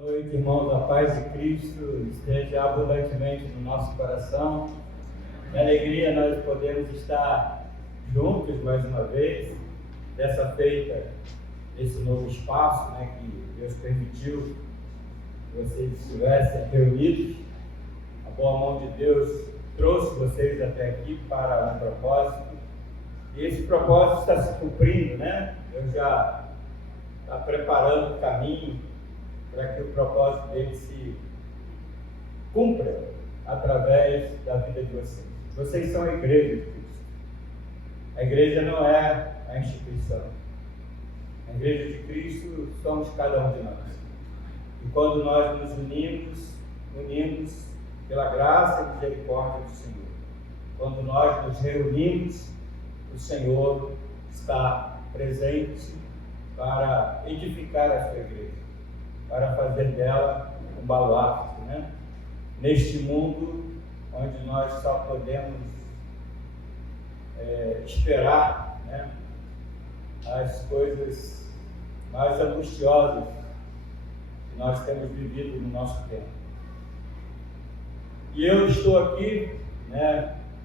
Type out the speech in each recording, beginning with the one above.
Boa noite, irmãos. A paz de Cristo esteja abundantemente no nosso coração. Que alegria nós podemos estar juntos mais uma vez, dessa feita, esse novo espaço, que Deus permitiu que vocês estivessem reunidos. A boa mão de Deus trouxe vocês até aqui para um propósito, e esse propósito está se cumprindo, Deus já está preparando o caminho para que o propósito dele se cumpra através da vida de vocês. Vocês são a igreja de Cristo. A igreja não é a instituição. A igreja de Cristo somos cada um de nós. E quando nós nos unimos pela graça e misericórdia do Senhor. Quando nós nos reunimos, o Senhor está presente para edificar a sua igreja, para fazer dela um baluarte, neste mundo onde nós só podemos esperar, as coisas mais angustiosas que nós temos vivido no nosso tempo. E eu estou aqui,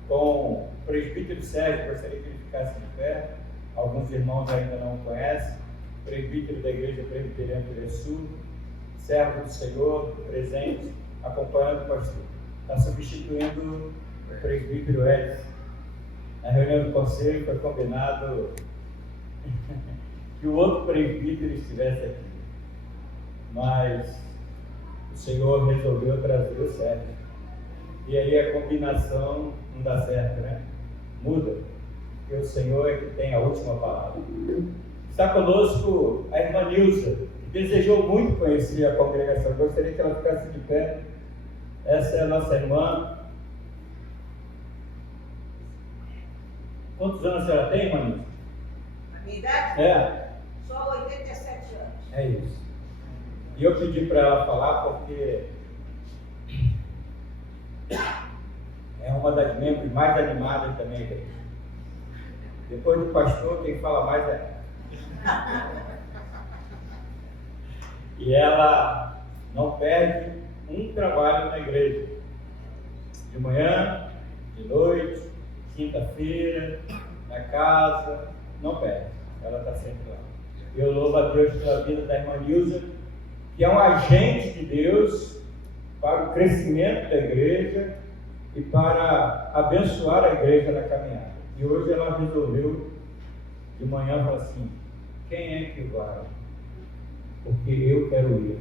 com o presbítero Sérgio. Gostaria que ele ficasse de pé. Alguns irmãos ainda não o conhecem. Presbítero da Igreja Presbiteriana do Sul, servo do Senhor, presente, acompanhando o pastor. Está substituindo o presbítero Edson. Na reunião do conselho foi combinado que o outro presbítero estivesse aqui, mas o Senhor resolveu trazer o Sérgio. E aí a combinação não dá certo, Muda, porque o Senhor é que tem a última palavra. Está conosco a irmã Nilza, que desejou muito conhecer a congregação. Gostaria que ela ficasse de pé. Essa é a nossa irmã. Quantos anos a senhora tem, irmã Nilza? A minha idade? É. Só 87 anos. É isso. E eu pedi para ela falar porque é uma das membros mais animadas também da igreja. Depois do pastor, quem fala mais é ela. E ela não perde um trabalho na igreja. De manhã, de noite, quinta-feira, na casa, não perde. Ela está sempre lá. Eu louvo a Deus pela vida da irmã Nilza, que é um agente de Deus para o crescimento da igreja e para abençoar a igreja na caminhada. E hoje ela resolveu, de manhã, falar assim: quem é que vai? Porque eu quero ir.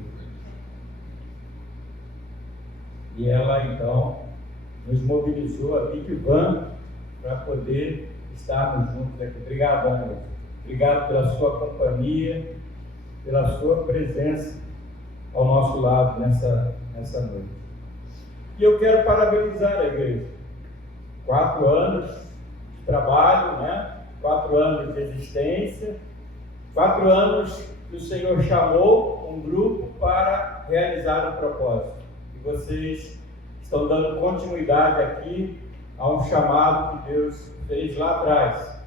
E ela então nos mobilizou a Bitvan para poder estarmos juntos aqui. Obrigado, Ana. Obrigado pela sua companhia, pela sua presença ao nosso lado nessa noite. E eu quero parabenizar a igreja. 4 anos de trabalho, 4 anos de existência, 4 anos que o Senhor chamou um grupo para realizar um propósito. E vocês estão dando continuidade aqui a um chamado que Deus fez lá atrás.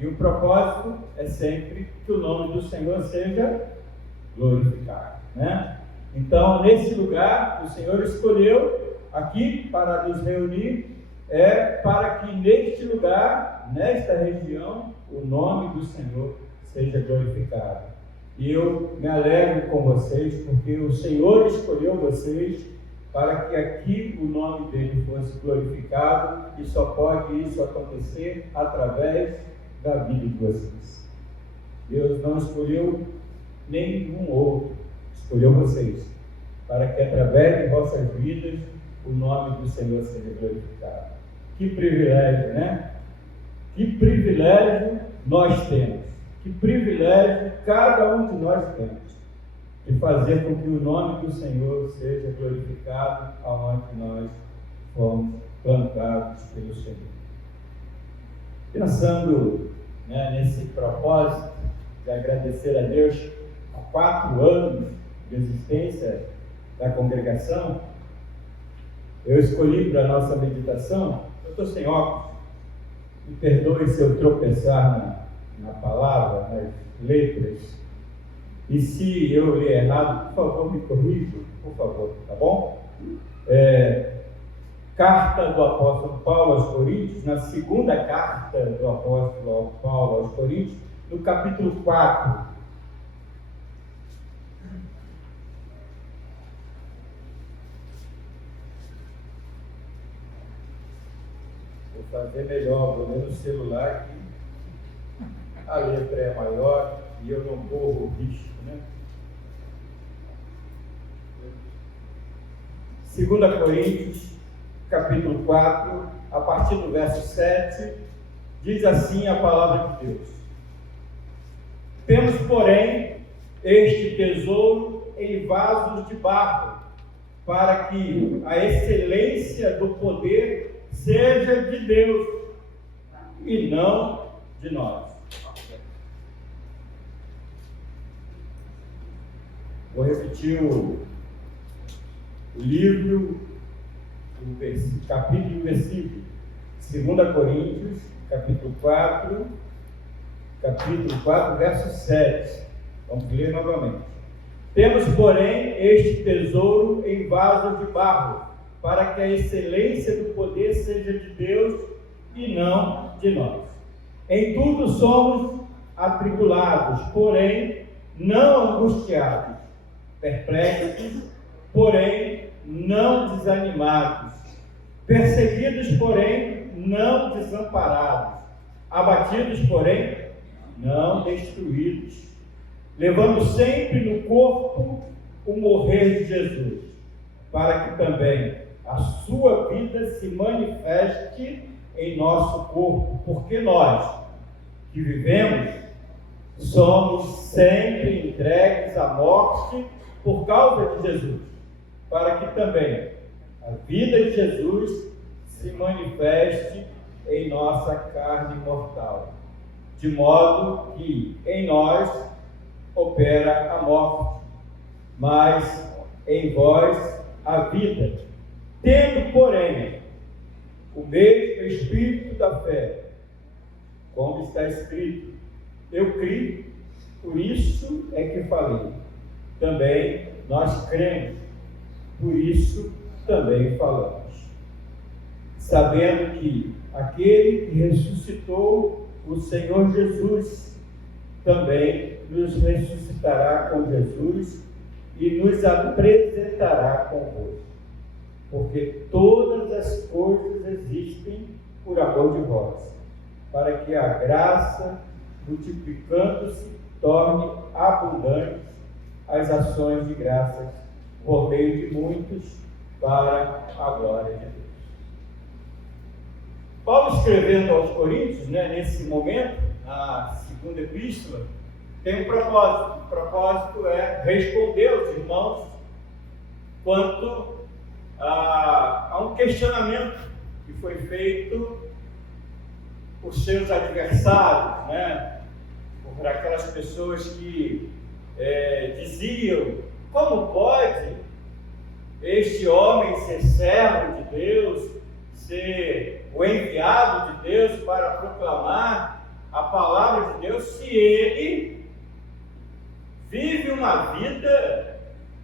E o propósito é sempre que o nome do Senhor seja glorificado, Então, nesse lugar, o Senhor escolheu aqui para nos reunir, para que neste lugar, nesta região, o nome do Senhor seja glorificado. E eu me alegro com vocês, porque o Senhor escolheu vocês para que aqui o nome dele fosse glorificado, e só pode isso acontecer através da vida de vocês. Deus não escolheu nenhum outro, escolheu vocês, para que através de vossas vidas o nome do Senhor seja glorificado. Que privilégio, Que privilégio nós temos, que privilégio cada um de nós temos, de fazer com que o nome do Senhor seja glorificado aonde nós fomos plantados pelo Senhor. Pensando nesse propósito de agradecer a Deus há 4 anos de existência da congregação, eu escolhi para a nossa meditação. Eu estou sem óculos, me perdoe se eu tropeçar na palavra, nas letras, E se eu ler errado, por favor, me corrija, por favor, tá bom? Carta do apóstolo Paulo aos Coríntios, na segunda carta do apóstolo Paulo aos Coríntios, no capítulo 4. Vou fazer melhor, vou ler no celular, que a letra é maior e eu não corro o risco, né? 2 Coríntios, capítulo 4, a partir do verso 7, diz assim a palavra de Deus: Temos, porém, este tesouro em vasos de barro, para que a excelência do poder seja de Deus e não de nós. Vou repetir o livro, o capítulo e o versículo. 2 Coríntios, capítulo 4, verso 7. Vamos ler novamente. Temos, porém, este tesouro em vasos de barro, para que a excelência do poder seja de Deus e não de nós. Em tudo somos atribulados, porém não angustiados, perplexos, porém não desanimados, perseguidos, porém não desamparados, abatidos, porém não destruídos, levando sempre no corpo o morrer de Jesus, para que também a sua vida se manifeste em nosso corpo, porque nós que vivemos somos sempre entregues à morte por causa de Jesus, para que também a vida de Jesus se manifeste em nossa carne mortal, de modo que em nós opera a morte, mas em vós a vida. Tendo, porém, o mesmo espírito da fé, como está escrito: eu criei, por isso é que falei. Também nós cremos, por isso também falamos. Sabendo que aquele que ressuscitou o Senhor Jesus também nos ressuscitará com Jesus e nos apresentará convosco. Porque todas as coisas existem por amor de vós, para que a graça, multiplicando-se, torne abundantes as ações de graças por meio de muitos, para a glória de Deus. Paulo, escrevendo aos Coríntios, nesse momento, na segunda epístola, tem um propósito. O propósito é responder aos irmãos quanto a um questionamento que foi feito por seus adversários, por aquelas pessoas que diziam: como pode este homem ser servo de Deus, ser o enviado de Deus para proclamar a palavra de Deus, se ele vive uma vida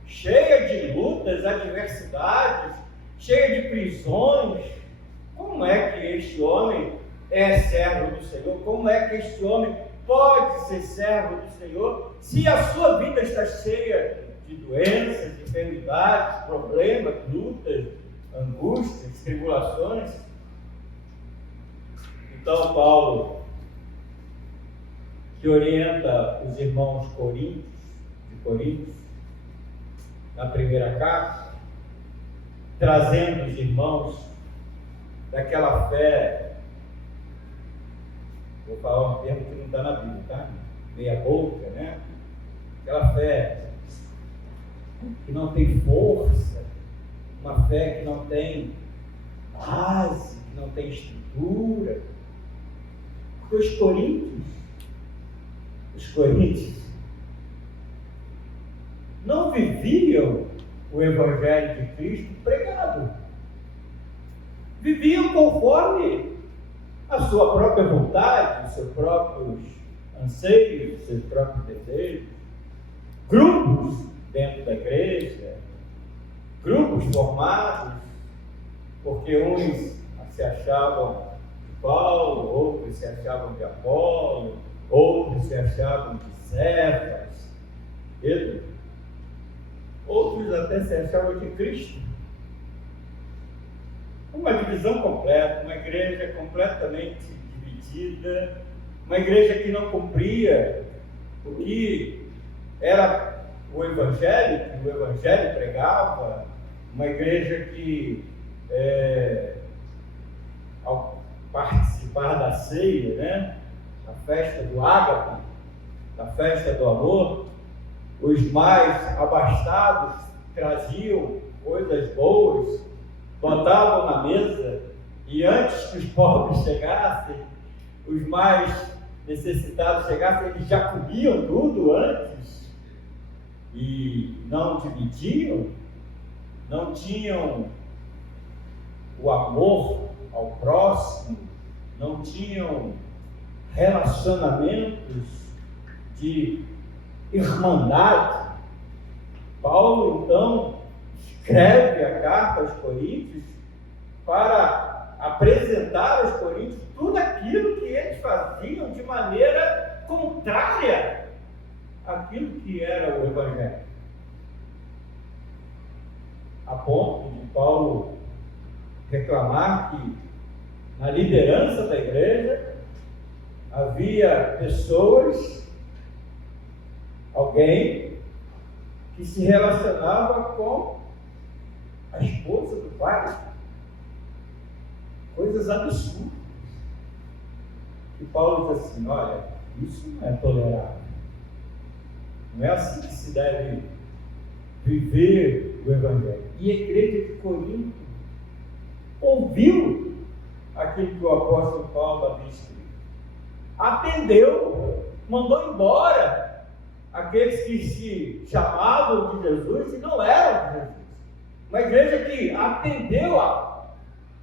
cheia de lutas, adversidades, cheia de prisões? Como é que este homem é servo do Senhor? Como é que este homem pode ser servo do Senhor se a sua vida está cheia de doenças, enfermidades, problemas, lutas, angústias, tribulações? Então Paulo, que orienta os irmãos de Coríntios, na primeira carta, trazendo os irmãos daquela fé, vou falar um termo que não está na Bíblia, tá? Meia boca, Aquela fé que não tem força, uma fé que não tem base, que não tem estrutura. Porque os coríntios não viviam o Evangelho de Cristo pregado. Viviam conforme a sua própria vontade, os seus próprios anseios, os seus próprios desejos. grupos dentro da igreja, grupos formados, porque uns se achavam de Paulo, outros se achavam de Apolo, outros se achavam de Cefas, Pedro, outros até se achavam de Cristo. Uma divisão completa, uma igreja completamente dividida, uma igreja que não cumpria o que era o Evangelho, que o Evangelho pregava, uma igreja que, ao participar da ceia, né, a festa do ágape, a festa do amor, os mais abastados traziam coisas boas, botavam na mesa, e antes que os pobres chegassem, os mais necessitados chegassem, eles já comiam tudo antes, e não dividiam, não tinham o amor ao próximo, não tinham relacionamentos de irmandade. Paulo, então, escreve a carta aos Coríntios para apresentar aos Coríntios tudo aquilo que eles faziam de maneira contrária àquilo que era o Evangelho. A ponto de Paulo reclamar que na liderança da igreja havia pessoas, alguém que se relacionava com a esposa do pai. Coisas absurdas. E Paulo diz assim: olha, isso não é tolerável. Não é assim que se deve viver o Evangelho. E a igreja de Corinto ouviu aquilo que o apóstolo Paulo havia escrito, atendeu, mandou embora aqueles que se chamavam de Jesus e não eram de Jesus. Uma igreja que atendeu a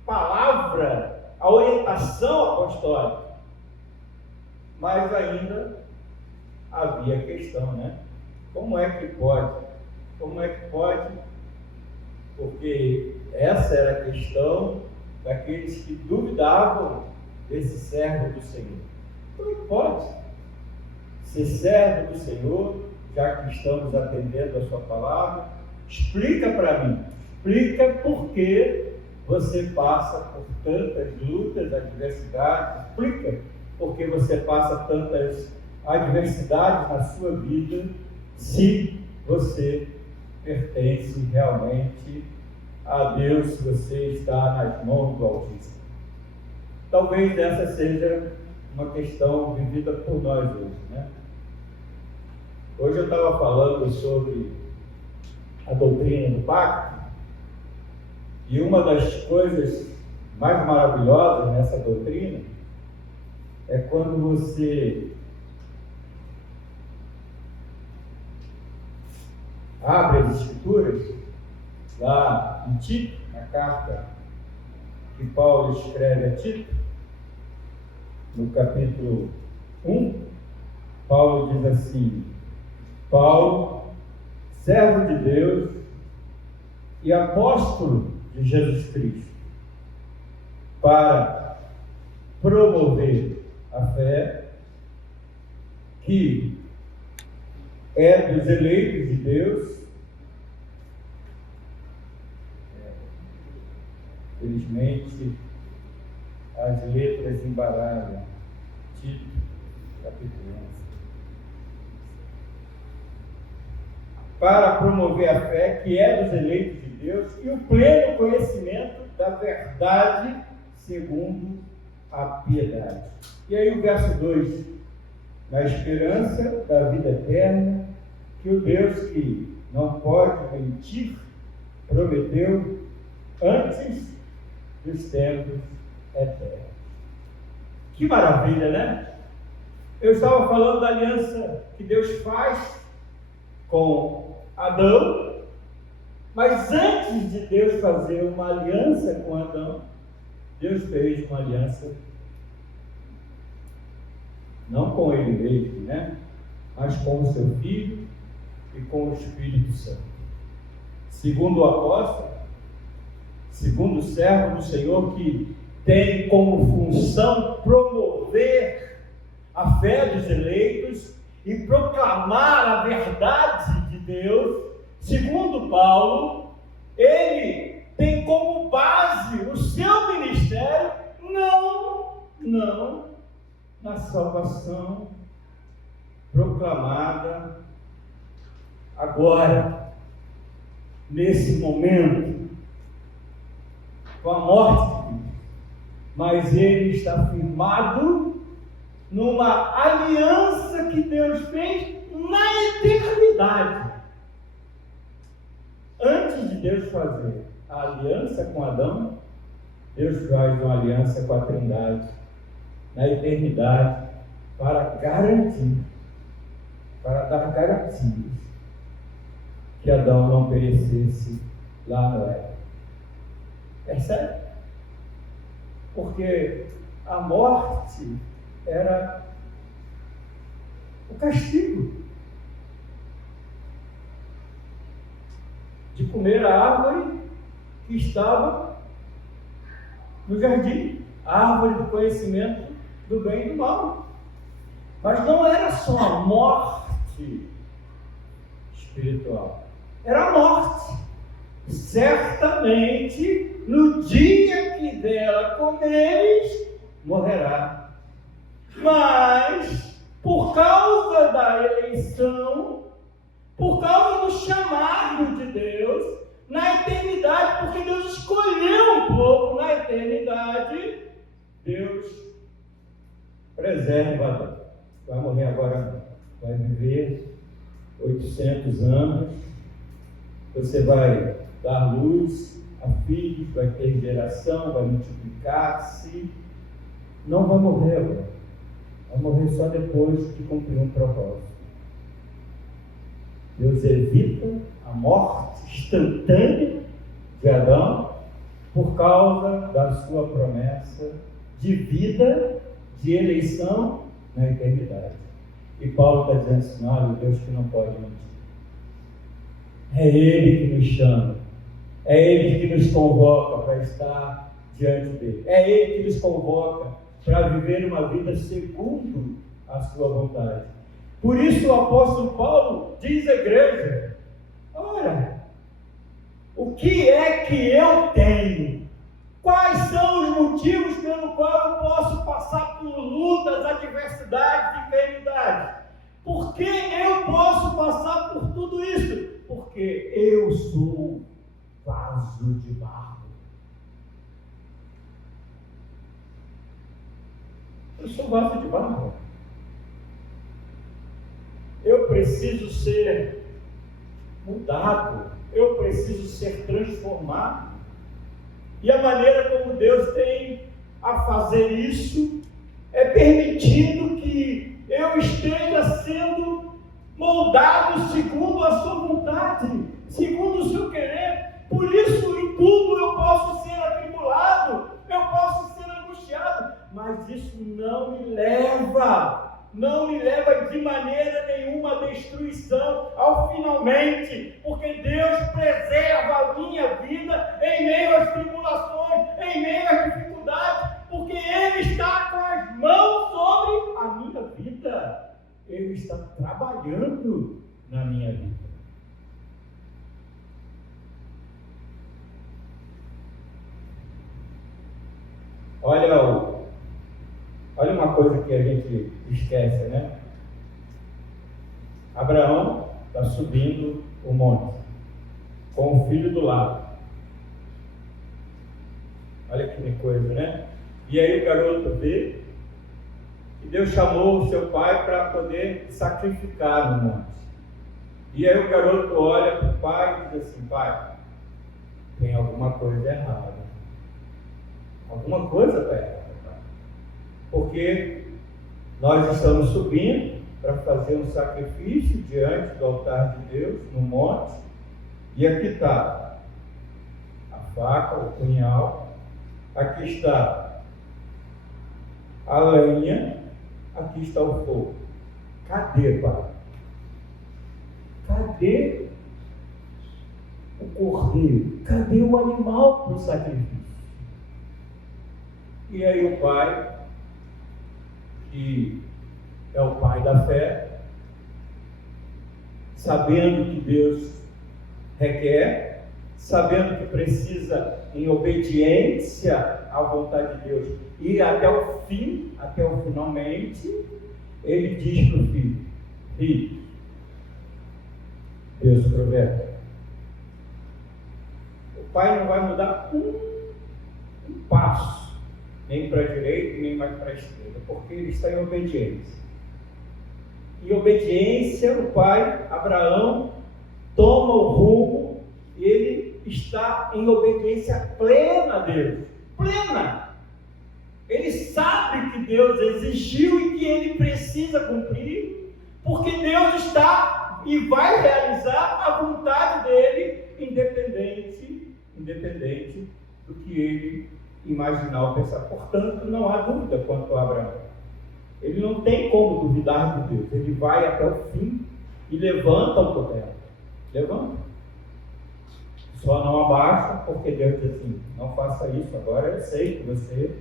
palavra, a orientação apostólica, mas ainda havia a questão, né? Como é que pode? Como é que pode? Porque essa era a questão daqueles que duvidavam desse servo do Senhor. Como é que pode ser servo do Senhor, já que estamos atendendo a sua palavra? Explica para mim, explica por que você passa por tantas lutas, adversidades, explica por que você passa tantas adversidades na sua vida, se você pertence realmente a Deus, se você está nas mãos do Altíssimo. Talvez essa seja uma questão vivida por nós hoje, né? Hoje eu estava falando sobre a doutrina do pacto, e uma das coisas mais maravilhosas nessa doutrina é quando você abre as Escrituras, lá em Tito, na carta que Paulo escreve a Tito, no capítulo 1, Paulo diz assim: Paulo, servo de Deus e apóstolo de Jesus Cristo, para promover a fé que é dos eleitos de Deus. Felizmente, as letras embaralham. Tito, capítulo 11. Para promover a fé que é dos eleitos de Deus e o pleno conhecimento da verdade segundo a piedade. E aí o verso 2: na esperança da vida eterna, que o Deus que não pode mentir prometeu antes dos tempos eternos. Que maravilha, né? Eu estava falando da aliança que Deus faz com Adão, mas antes de Deus fazer uma aliança com Adão, Deus fez uma aliança não com ele mesmo, né? Mas com o seu filho, e com o Espírito Santo. Segundo o apóstolo, segundo o servo do Senhor, que tem como função promover a fé dos eleitos e proclamar a verdade de Deus, segundo Paulo, ele tem como base o seu ministério, não na salvação proclamada agora, nesse momento, com a morte de Cristo, mas ele está firmado numa aliança que Deus fez na eternidade. Antes de Deus fazer a aliança com Adão, Deus faz uma aliança com a Trindade na eternidade para garantir, para dar garantias que Adão não perecesse lá no Éden. Percebe? Porque a morte era o castigo de comer a árvore que estava no jardim, a árvore do conhecimento do bem e do mal. Mas não era só a morte espiritual, era a morte. Certamente, no dia que dela comeres, morrerá. Mas, por causa da eleição, por causa do chamado de Deus, na eternidade, porque Deus escolheu um povo na eternidade, Deus preserva Adão. Vai morrer agora não. Vai viver 800 anos. Você vai dar luz a filhos, vai ter geração, vai multiplicar-se. Não vai morrer agora. Vai morrer só depois de cumprir um propósito. Deus evita a morte instantânea de Adão por causa da sua promessa de vida, de eleição na eternidade. E Paulo está dizendo assim: olha, o Deus que não pode mentir. É Ele que nos chama, é Ele que nos convoca para estar diante dele, é Ele que nos convoca para viver uma vida segundo a sua vontade. Por isso o apóstolo Paulo diz à igreja: olha, o que é que eu tenho? Quais são os motivos pelo qual eu posso passar por lutas, adversidades, enfermidades? Por que eu posso passar por tudo isso? Porque eu sou vaso de barro. Eu sou vaso de barro. Eu preciso ser mudado. Eu preciso ser transformado. E a maneira como Deus tem a fazer isso é permitindo que eu esteja sendo moldado segundo a sua vontade, segundo o seu querer. Por isso, em tudo eu posso ser atribulado, eu posso ser angustiado, mas isso não me leva de maneira nenhuma à destruição, ao finalmente, porque Deus preserva a minha vida em meio às tribulações, em meio às dificuldades, porque Ele está com as mãos sobre a minha vida, Ele está trabalhando na minha vida. Olha uma coisa que a gente esquece, né? Abraão está subindo o monte com o filho do lado. Olha que coisa, né? E aí o garoto vê e Deus chamou o seu pai para poder sacrificar no monte. E aí o garoto olha para o pai e diz assim: pai, tem alguma coisa errada. Alguma coisa está errada. Porque nós estamos subindo para fazer um sacrifício diante do altar de Deus, no monte, e aqui está a faca, o punhal, aqui está a lenha, aqui está o fogo. Cadê, pai? cadê o cordeiro? Cadê o animal para o sacrifício? E aí o pai, que é o pai da fé, sabendo que Deus requer, sabendo que precisa, em obediência à vontade de Deus, ir até o fim, até o finalmente, ele diz para o filho: filho, Deus provê. O pai não vai mudar um passo, nem para a direita, nem mais para a esquerda, porque ele está em obediência. Em obediência, o pai, Abraão, toma o rumo, ele está em obediência plena a Deus. Plena! Ele sabe que Deus exigiu e que ele precisa cumprir, porque Deus está e vai realizar a vontade dele, independente do que ele imaginar ou pensar. Portanto, não há dúvida quanto a Abraão. Ele não tem como duvidar de Deus. Ele vai até o fim e levanta o cutelo. Levanta. Só não abaixa, porque Deus diz assim: não faça isso. Agora eu sei que você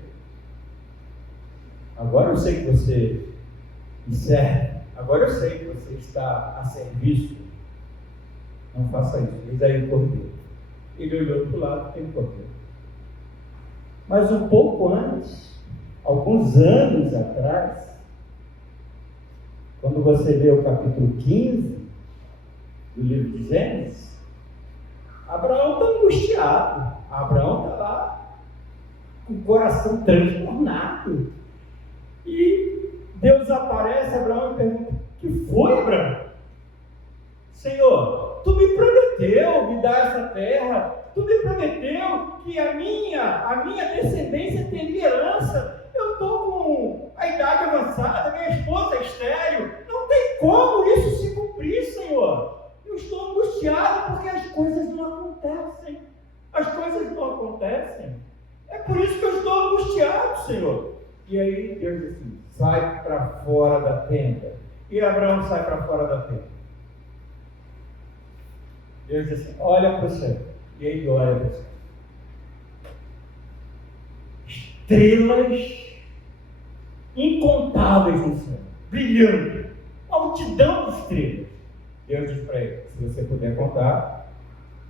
me serve. Agora eu sei que você está a serviço. Não faça isso. Eis aí o cordeiro. Ele olhou para o lado e tem o cordeiro. Mas um pouco antes, alguns anos atrás, quando você lê o capítulo 15 do livro de Gênesis, Abraão está angustiado. Abraão está lá com o coração transtornado. E Deus aparece a Abraão e pergunta: o que foi, Abraão? Senhor, tu me prometeu me dar essa terra. Tu me prometeu que a minha descendência teria herança. Eu estou com a idade avançada, minha esposa é estéril. Não tem como isso se cumprir, Senhor. Eu estou angustiado porque as coisas não acontecem. As coisas não acontecem. É por isso que eu estou angustiado, Senhor. E aí Deus diz assim: sai para fora da tenda. E Abraão sai para fora da tenda. Deus diz assim: olha para o céu. E ele olha para o céu. Estrelas incontáveis no céu, brilhando, multidão de estrelas. Deus diz para ele: se você puder contar,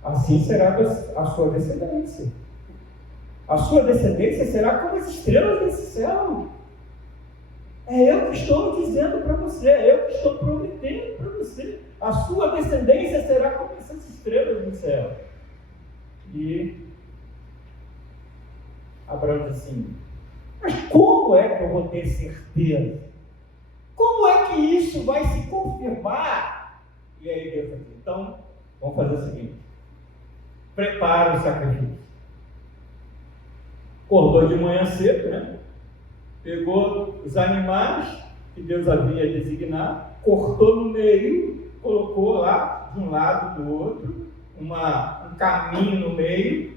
assim será a sua descendência. A sua descendência será como as estrelas desse céu. É eu que estou dizendo para você, é eu que estou prometendo para você. A sua descendência será como essas estrelas do céu. E Abraão diz assim: mas como é que eu vou ter certeza? Como é que isso vai se confirmar? E aí Deus diz: então, vamos fazer o seguinte: prepara o sacrifício. Acordou de manhã cedo, né? Pegou os animais que Deus havia designado, cortou no meio, colocou lá de um lado do outro, um caminho no meio,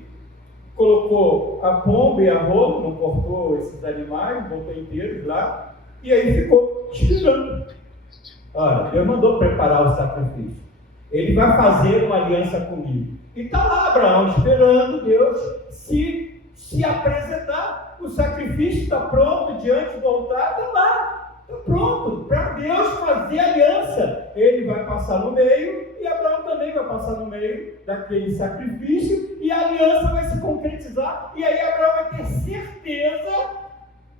colocou a pomba e a rola, não cortou esses animais, botou inteiros lá, e aí ficou esperando. Olha, Deus mandou preparar o sacrifício. Ele vai fazer uma aliança comigo. E está lá Abraão esperando Deus se apresentar. O sacrifício está pronto diante do altar, está lá, está pronto para Deus fazer aliança. Ele vai passar no meio e Abraão também vai passar no meio daquele sacrifício e a aliança vai se concretizar. E aí Abraão vai ter certeza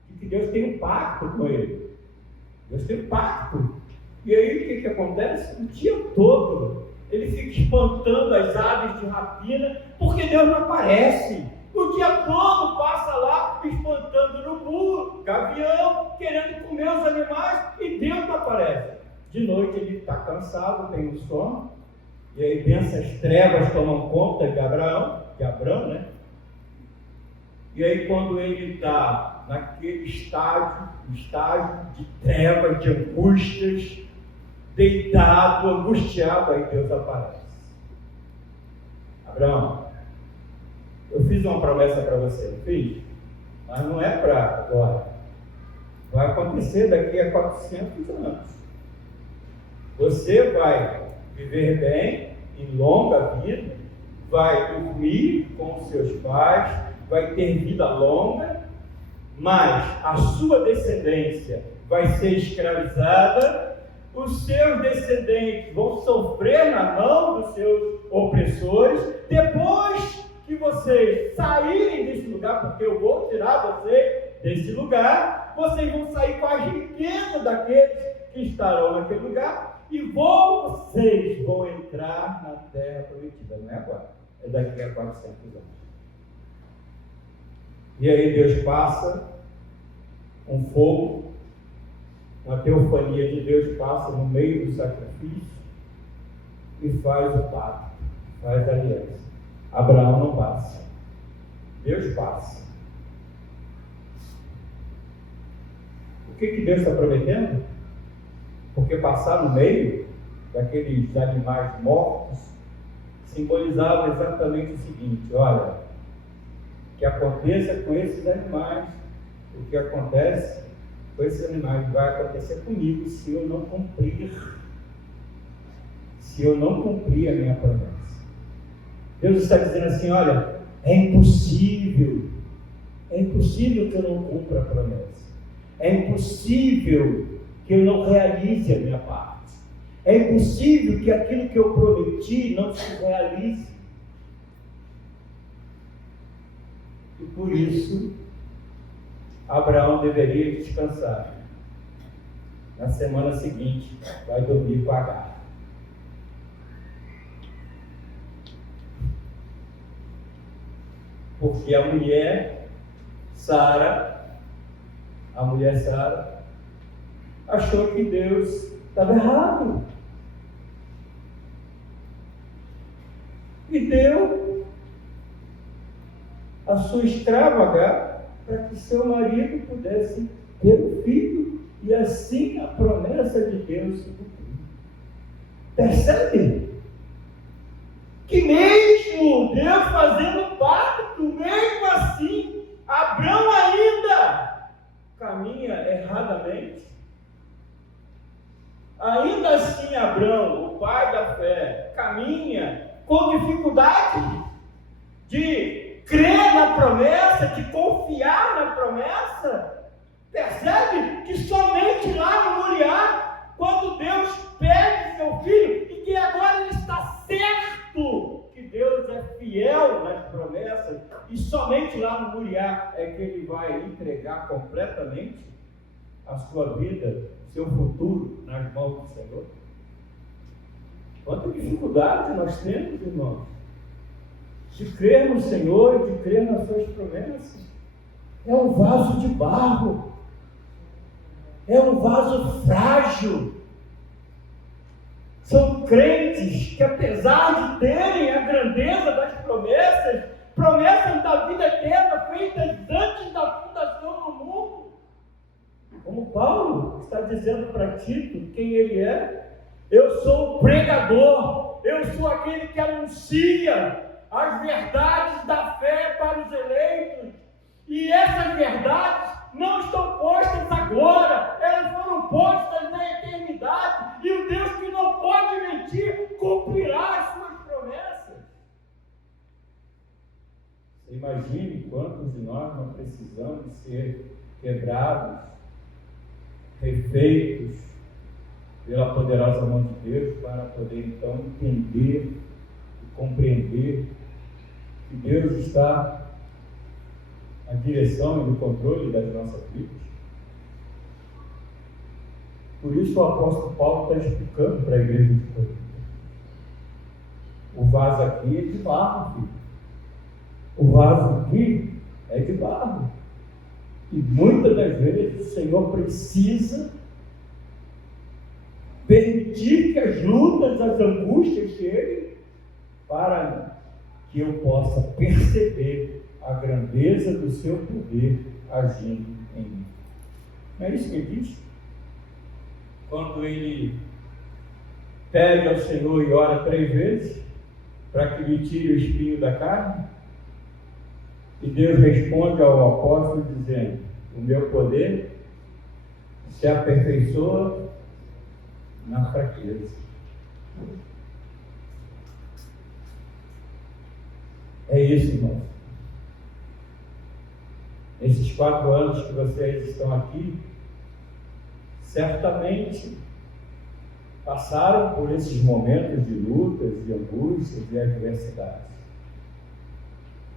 de que Deus tem um pacto com ele. Deus tem um pacto. E aí o que acontece? O dia todo ele fica espantando as aves de rapina, porque Deus não aparece. O dia todo passa lá espantando urubu, gavião, querendo comer os animais, e Deus não aparece. De noite ele está cansado, tem um sono, e aí densas trevas tomam conta de Abraão, né? E aí quando ele está naquele estágio de trevas, de angústias, deitado, angustiado, aí Deus aparece. Abraão, eu fiz uma promessa para você, não fiz? Mas não é para agora. Vai acontecer daqui a 400 anos. Você vai viver bem, em longa vida, vai dormir com os seus pais, vai ter vida longa, mas a sua descendência vai ser escravizada, os seus descendentes vão sofrer na mão dos seus opressores. Depois que vocês saírem desse lugar, porque eu vou tirar vocês desse lugar, vocês vão sair com a riqueza daqueles que estarão naquele lugar, e vocês vão entrar na terra prometida. Não é agora, é daqui a 400 anos. E aí Deus passa um fogo, uma teofania de Deus passa no meio do sacrifício e faz o pacto, faz a aliança. Abraão não passa, Deus passa. O que Deus está prometendo? Porque passar no meio daqueles animais mortos simbolizava exatamente o seguinte: olha, que aconteça com esses animais, o que acontece com esses animais vai acontecer comigo se eu não cumprir a minha promessa. Deus está dizendo assim: olha, é impossível que eu não cumpra a promessa, é impossível que eu não realize a minha parte, é impossível que aquilo que eu prometi não se realize. E por isso Abraão deveria descansar. Na semana seguinte vai dormir com Agar. Porque a mulher Sara achou que Deus estava errado e deu a sua escrava Agar para que seu marido pudesse ter um filho, e assim a promessa de Deus se cumpriu. Percebe? Que mesmo Deus fazendo pacto, mesmo assim, Abraão ainda caminha erradamente. Ainda assim, Abraão, o pai da fé, caminha com dificuldade de crer na promessa, de confiar na promessa. Percebe que somente lá no Moriá, quando Deus pede seu filho, e que agora ele está certo que Deus é fiel nas promessas, e somente lá no Moriá é que ele vai entregar completamente a sua vida, seu futuro nas mãos do Senhor. Quanta dificuldade nós temos, irmãos, de crer no Senhor e de crer nas suas promessas. É um vaso de barro, é um vaso frágil. São crentes que, apesar de terem a grandeza das promessas da vida eterna feitas antes da fundação do mundo, como Paulo está dizendo para Tito quem ele é: eu sou o pregador, eu sou aquele que anuncia as verdades da fé para os eleitos, e essas verdades não estão postas agora, elas foram postas na eternidade, e o Deus que não pode mentir cumprirá as suas promessas. Você imagine quantos de nós não precisamos ser quebrados, refeitos pela poderosa mão de Deus, para poder então entender e compreender que Deus está na direção e no controle das nossas vidas. Por isso o apóstolo Paulo está explicando para a igreja de Corinto: o vaso aqui é de barro, filho. O vaso aqui é de barro. E muitas das vezes o Senhor precisa permitir que as lutas, as angústias cheguem, para que eu possa perceber a grandeza do seu poder agindo em mim. Não é isso que ele diz? Quando ele pede ao Senhor e ora 3 vezes para que lhe tire o espinho da carne, e Deus responde ao apóstolo dizendo: o meu poder se aperfeiçoa na fraqueza. É isso, irmãos. Nesses 4 anos que vocês estão aqui, certamente passaram por esses momentos de lutas, de angústias, de adversidades.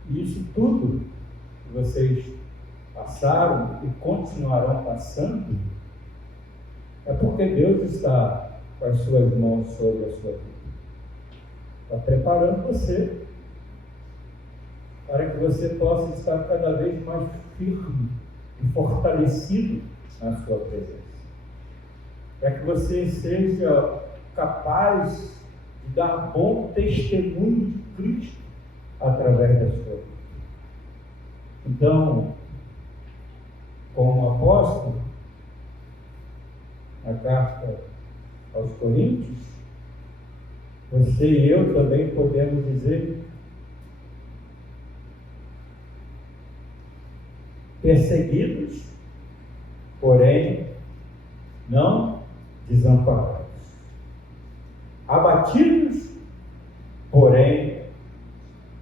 E isso tudo que vocês passaram e continuarão passando é porque Deus está com as suas mãos sobre a sua vida. Está preparando você para que você possa estar cada vez mais firme e fortalecido na sua presença. Para que você seja capaz de dar bom testemunho de Cristo através da sua vida. Então, como apóstolo, na carta aos Coríntios, você e eu também podemos dizer: perseguidos, porém não desamparados, abatidos, porém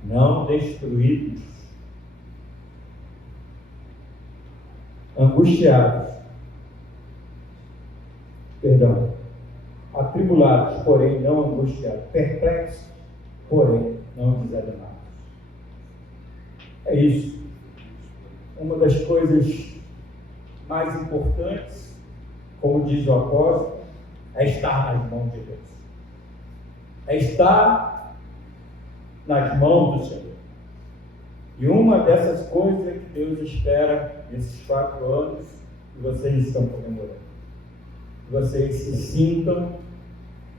não destruídos, angustiados, atribulados, porém não angustiados, perplexos, porém não desanimados. É isso. Uma das coisas mais importantes, como diz o apóstolo, é estar nas mãos de Deus. É estar nas mãos do Senhor. E uma dessas coisas que Deus espera nesses 4 anos que vocês estão comemorando. Que vocês se sintam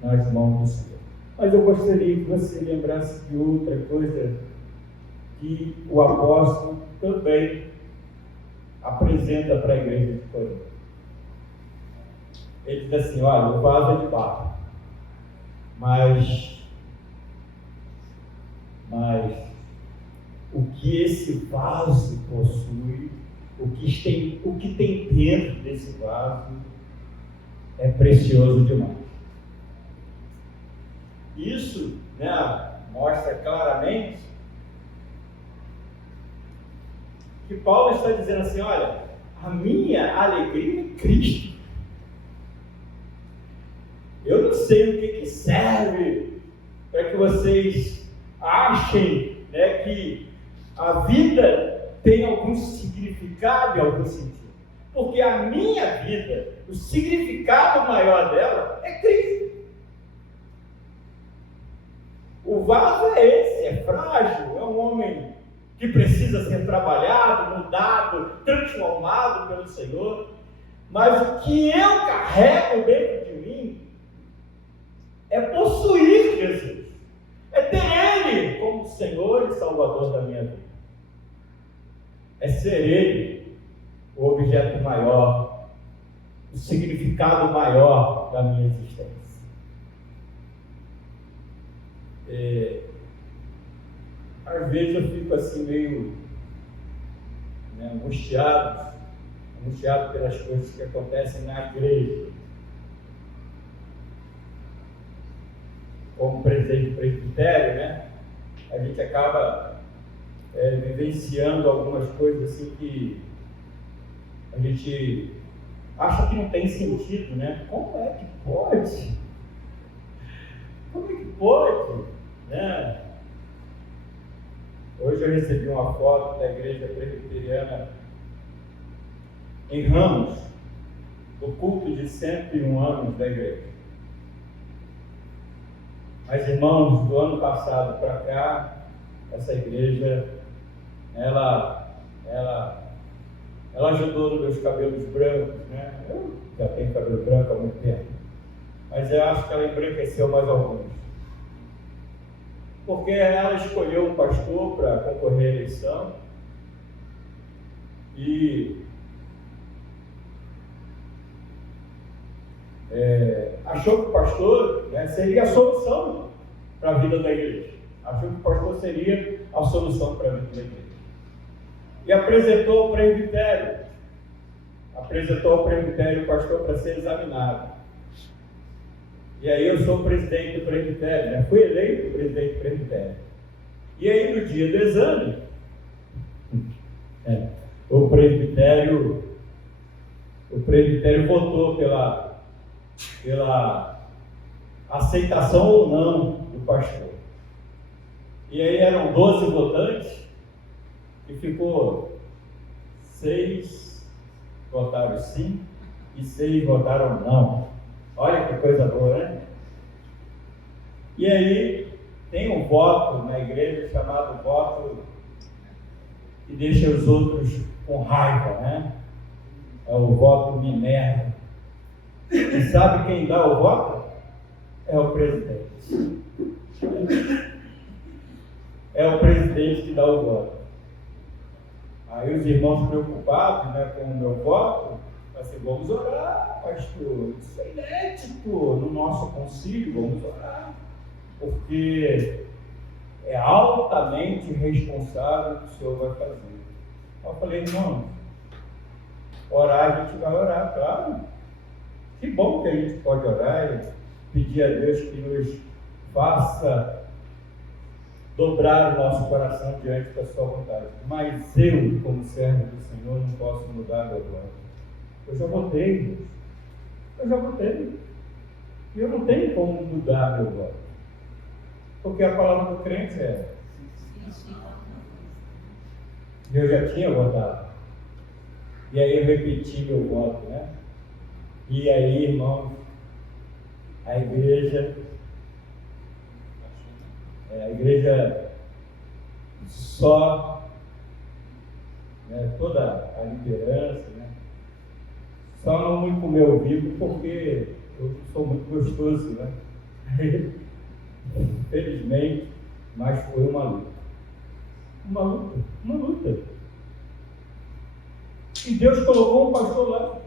nas mãos do Senhor. Mas eu gostaria que você lembrasse de outra coisa que o apóstolo também apresenta para a igreja de Corinto. Ele diz assim: olha, o vaso é de barro, mas o que esse vaso possui, o que tem dentro desse vaso é precioso demais. Isso, mostra claramente que Paulo está dizendo assim: olha, a minha alegria é Cristo. Eu não sei o que serve para que vocês achem que a vida tem algum significado e algum sentido. Porque a minha vida, o significado maior dela é Cristo. O vaso é esse, é frágil, é um homem que precisa ser trabalhado, mudado, transformado pelo Senhor. Mas o que eu carrego dentro de mim é possuir Jesus, é ter Ele como Senhor e Salvador da minha vida, é ser Ele o objeto maior, o significado maior da minha existência. Às vezes eu fico assim meio angustiado pelas coisas que acontecem na igreja. Como presidente do presbitério, a gente acaba vivenciando algumas coisas assim que a gente acha que não tem sentido, Como é que pode? Como é que pode? Hoje eu recebi uma foto da igreja presbiteriana em Ramos, do culto de 101 anos da igreja. Mas, irmãos, do ano passado para cá, essa igreja, ela ajudou nos meus cabelos brancos, Eu já tenho cabelo branco há muito tempo, mas eu acho que ela embranqueceu mais alguns. Porque ela escolheu um pastor para concorrer à eleição e achou que o pastor seria a solução para a vida da igreja. Achou que o pastor seria a solução para a vida da igreja. E apresentou ao presbitério o pastor para ser examinado. E aí eu sou presidente do presbitério, fui eleito presidente do presbitério. E aí, no dia do exame, o presbitério votou pela aceitação ou não do pastor. E aí eram 12 votantes e ficou 6 votaram sim e 6 votaram não. Olha que coisa boa, né? E aí tem um voto na igreja chamado voto que deixa os outros com raiva, né? É o voto Minerva. E sabe quem dá o voto? É o presidente. É o presidente que dá o voto. Aí os irmãos preocupados, né, com o meu voto, assim, vamos orar, pastor. Isso é inédito no nosso concílio, vamos orar. Porque é altamente responsável o que o senhor vai fazer. Eu falei, irmão, orar a gente vai orar, claro. Que bom que a gente pode orar e pedir a Deus que nos faça dobrar o nosso coração diante da sua vontade. Mas eu, como servo do Senhor, não posso mudar meu voto. Eu já votei. E eu não tenho como mudar meu voto. Porque a palavra do crente é: eu já tinha votado. E aí eu repeti meu voto, né? E aí, irmãos, a igreja só, né, toda a liderança, né, só não me comeu vivo porque eu sou muito gostoso, né? Felizmente, mas foi uma luta. Uma luta. E Deus colocou um pastor lá.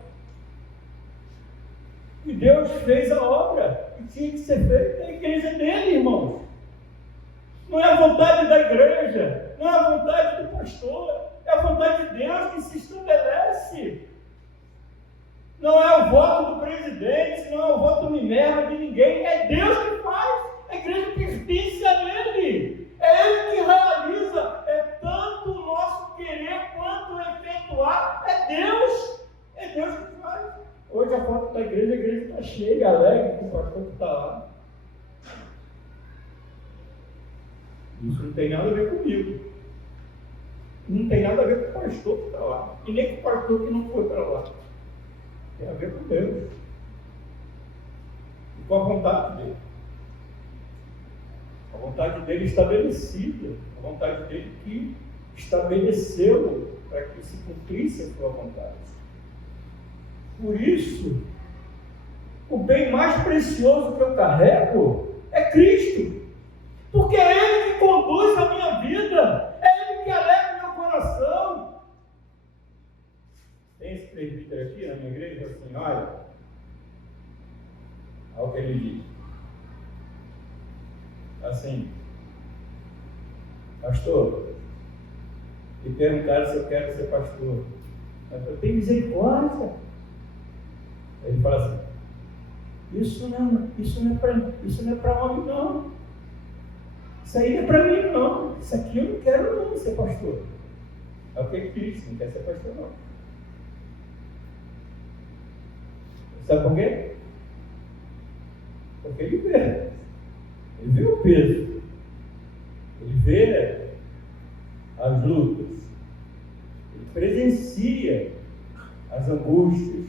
E Deus fez a obra que tinha que ser feita. A igreja dele, irmãos. Não é a vontade da igreja, não é a vontade do pastor, é a vontade de Deus que se estabelece. Não é o voto do presidente, não é o voto Minerva de ninguém, é Deus que faz. A igreja pertence a Ele. É Ele que realiza. É tanto o nosso querer quanto efetuar. É Deus que faz. Hoje a foto da igreja, a igreja está cheia, alegre com o pastor que está lá. Isso não tem nada a ver comigo. Não tem nada a ver com o pastor que está lá. E nem com o pastor que não foi para lá. Tem a ver com Deus. E com a vontade dele. A vontade dele estabelecida. A vontade dele que estabeleceu para que se cumprisse a sua vontade. Por isso, o bem mais precioso que eu carrego é Cristo. Porque é Ele que conduz a minha vida. É Ele que alegra o meu coração. Tem esse presbítero aqui na minha igreja, assim, olha, olha o que ele diz. Assim, pastor, me perguntaram se eu quero ser pastor. Eu tenho misericórdia. Ele fala assim, isso não é para homem, não. Isso aí não é para mim, não. Isso aqui eu não quero não ser pastor. É o que ele diz, não quer ser pastor, não. Sabe por quê? Porque ele vê o peso, ele vê as lutas, ele presencia as angústias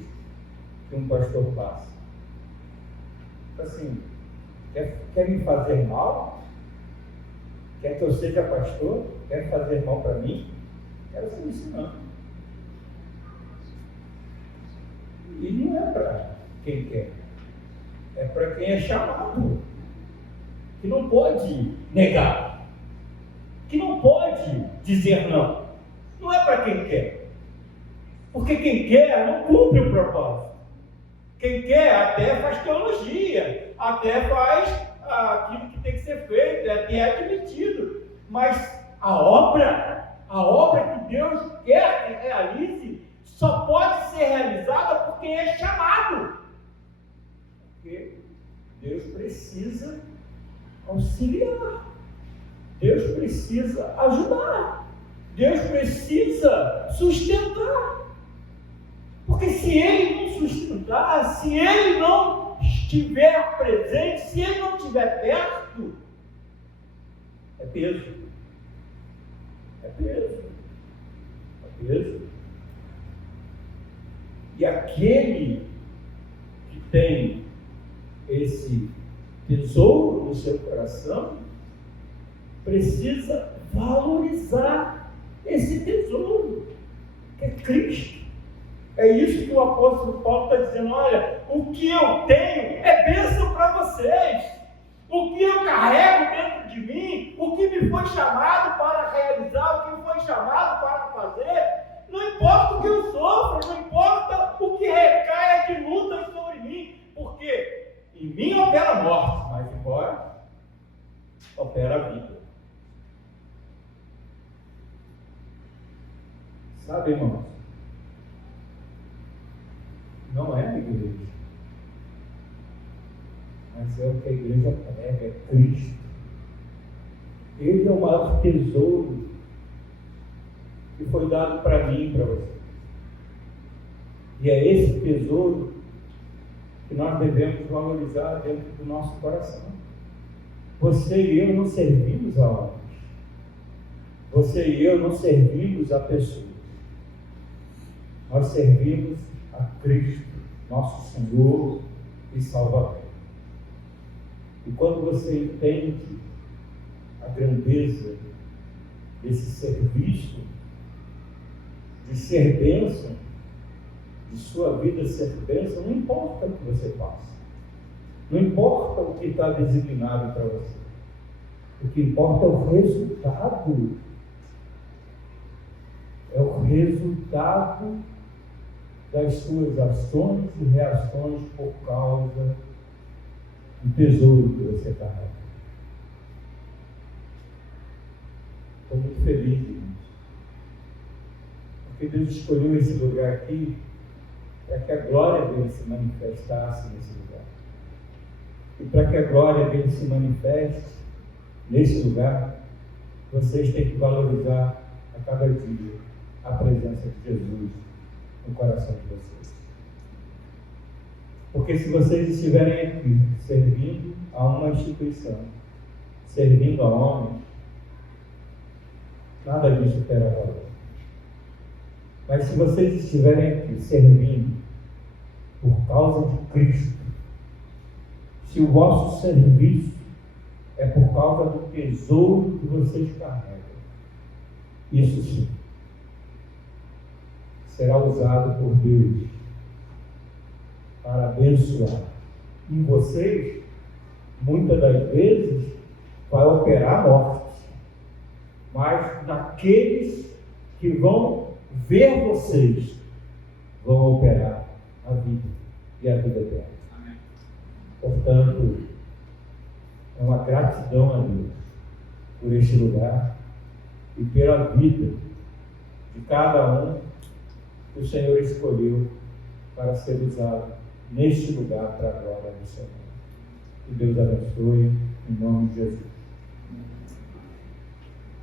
que um pastor passa. Assim, quer me fazer mal? Quer que eu seja pastor? Quer fazer mal para mim? Quero ser isso, não. E não é para quem quer, é para quem é chamado, que não pode negar, que não pode dizer não. Não é para quem quer, porque quem quer não cumpre o propósito. Quem quer até faz teologia, até faz aquilo que tem que ser feito, até é admitido, mas a obra que Deus quer que realize só pode ser realizada por quem é chamado, porque Deus precisa auxiliar. Deus precisa ajudar. Deus precisa sustentar. Porque se Ele não sustentar, se Ele não estiver presente, se Ele não estiver perto, é peso. É peso. É peso. E aquele que tem esse tesouro no seu coração precisa valorizar esse tesouro, que é Cristo. É isso que o apóstolo Paulo está dizendo: olha, o que eu tenho é bênção para vocês, o que eu carrego dentro de mim, o que me foi chamado para realizar, o que me foi chamado para fazer, não importa o que eu sofro, não importa o que recaia de lutas sobre mim, porque em mim opera a morte, mas embora opera a vida. Sabe, irmãos, não é a igreja, mas é o que a igreja prega, é Cristo. Ele é o maior tesouro que foi dado para mim e para você. E é esse tesouro que nós devemos valorizar dentro do nosso coração. Você e eu não servimos a homens. Você e eu não servimos a pessoas. Nós servimos a Cristo, nosso Senhor e Salvador. E quando você entende a grandeza desse serviço, de ser bênção, de sua vida ser bênção, não importa o que você faça, não importa o que está designado para você, o que importa é o resultado, das suas ações e reações por causa do tesouro que você carrega. Estou muito feliz, irmãos, porque Deus escolheu esse lugar aqui para que a glória dele se manifestasse nesse lugar. E para que a glória dele se manifeste nesse lugar, vocês têm que valorizar a cada dia a presença de Jesus no coração de vocês. Porque se vocês estiverem aqui servindo a uma instituição, servindo a homens, nada disso terá valor. Mas se vocês estiverem aqui servindo por causa de Cristo, se o vosso serviço é por causa do tesouro que vocês carregam, isso sim será usado por Deus para abençoar. Em vocês, muitas das vezes, vai operar a morte, mas naqueles que vão ver vocês, vão operar a vida e a vida eterna. Amém. Portanto, é uma gratidão a Deus por este lugar e pela vida de cada um que o Senhor escolheu para ser usado neste lugar para a glória do Senhor. Que Deus abençoe, em nome de Jesus.